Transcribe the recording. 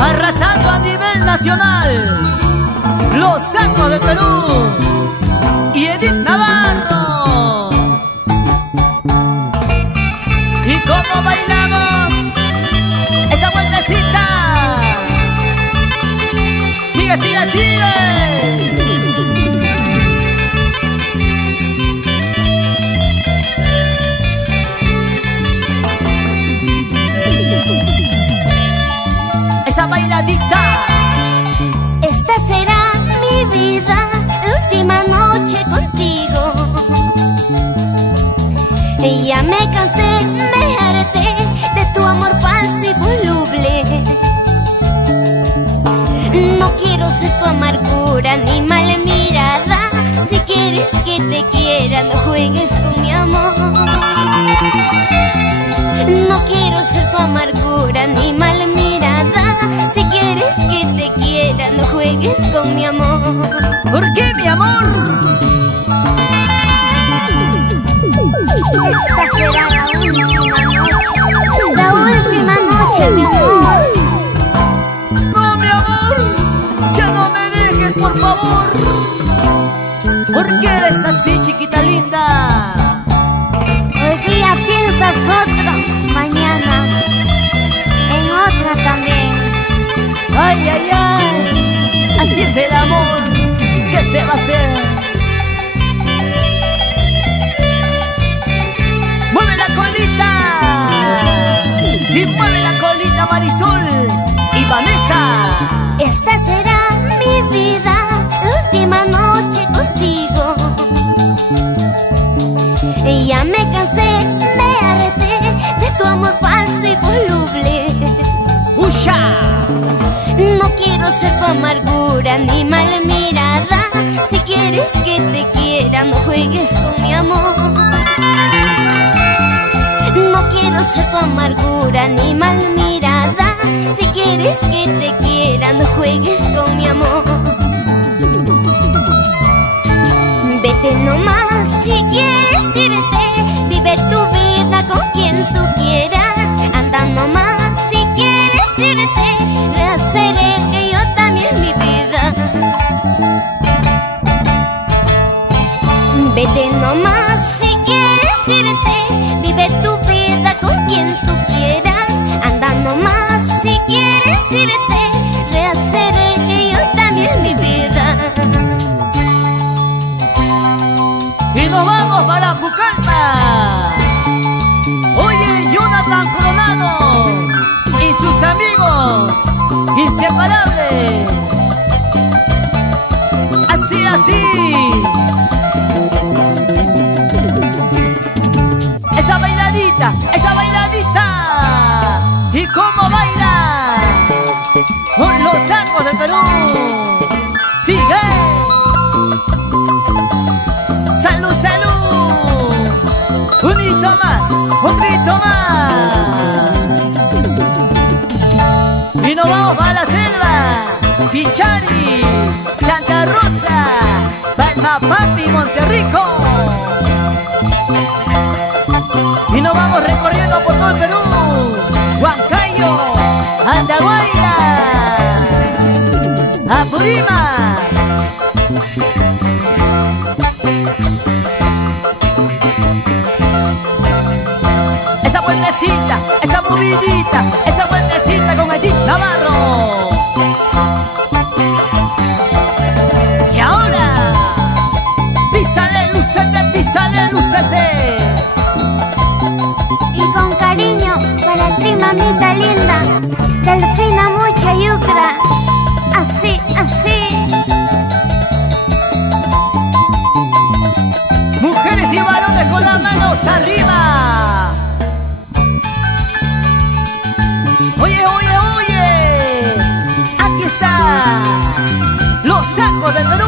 Arrasando a nivel nacional, los Sacos del Perú y Edith Navarro. Y cómo bailamos esa vueltecita. Sigue, sigue, sigue. Esa bailadita. Esta será mi vida, la última noche contigo. Y ya me cansé, me harté de tu amor falso y voluble. No quiero ser tu amargura ni mala mirada. Si quieres que te quiera, no juegues con mi amor. No quiero ser tu amargura ni mala mirada. Si quieres que te quiera, no juegues con mi amor. ¿Por qué, mi amor? Esta será la última noche, mi amor. No, mi amor, ya no me dejes, por favor. ¿Por qué eres así, chiquita linda? Hoy día piensas otro, mañana en otra también. Ay, ay, ay, así es el amor. ¿Qué se va a hacer? ¡Mueve la colita! Y mueve la colita, Marisol y Vanessa. Esta será mi vida, la última noche contigo. Y ya me cansé, me harté de tu amor falso y voluble. ¡Usha! No quiero ser tu amargura ni mala mirada. Si quieres que te quiera, no juegues con mi amor. No quiero ser tu amargura ni mala mirada. Si quieres que te quiera, no juegues con mi amor. Vete nomás si quieres irte. Vive tu vida con quien tú quieras. Anda nomás si quieres irte. Rehaceré yo también mi vida. Vete nomás si quieres irte. Vive tu vida con quien tú quieras. Anda nomás si quieres irte. Rehaceré yo también mi vida. Y nos vamos para Pucallpa. Oye, Jonathan Coronado y sus amigos inseparables. Así, así. Esa bailadita, esa bailadita. ¿Y cómo baila? Con los Sacos del Perú. Sigue. Salud, salud. Un hito más, otro hito más. Y nos vamos para la selva. Pichari, Santa Rosa, Palmapapi, Monterrico. Y nos vamos recorriendo por todo el Perú. Huancayo, Andahuayla, Apurímac. Esa vueltecita, esa movidita, esa vueltecita con Edith Navarro. Y ahora, písale, lúcete, písale, lúcete. Y con cariño para ti, mamita linda, Delfina mucha yucra. Así, así. Mujeres y varones con las manos arriba. Oye, oye, oye. Aquí está los Sacos del Perú.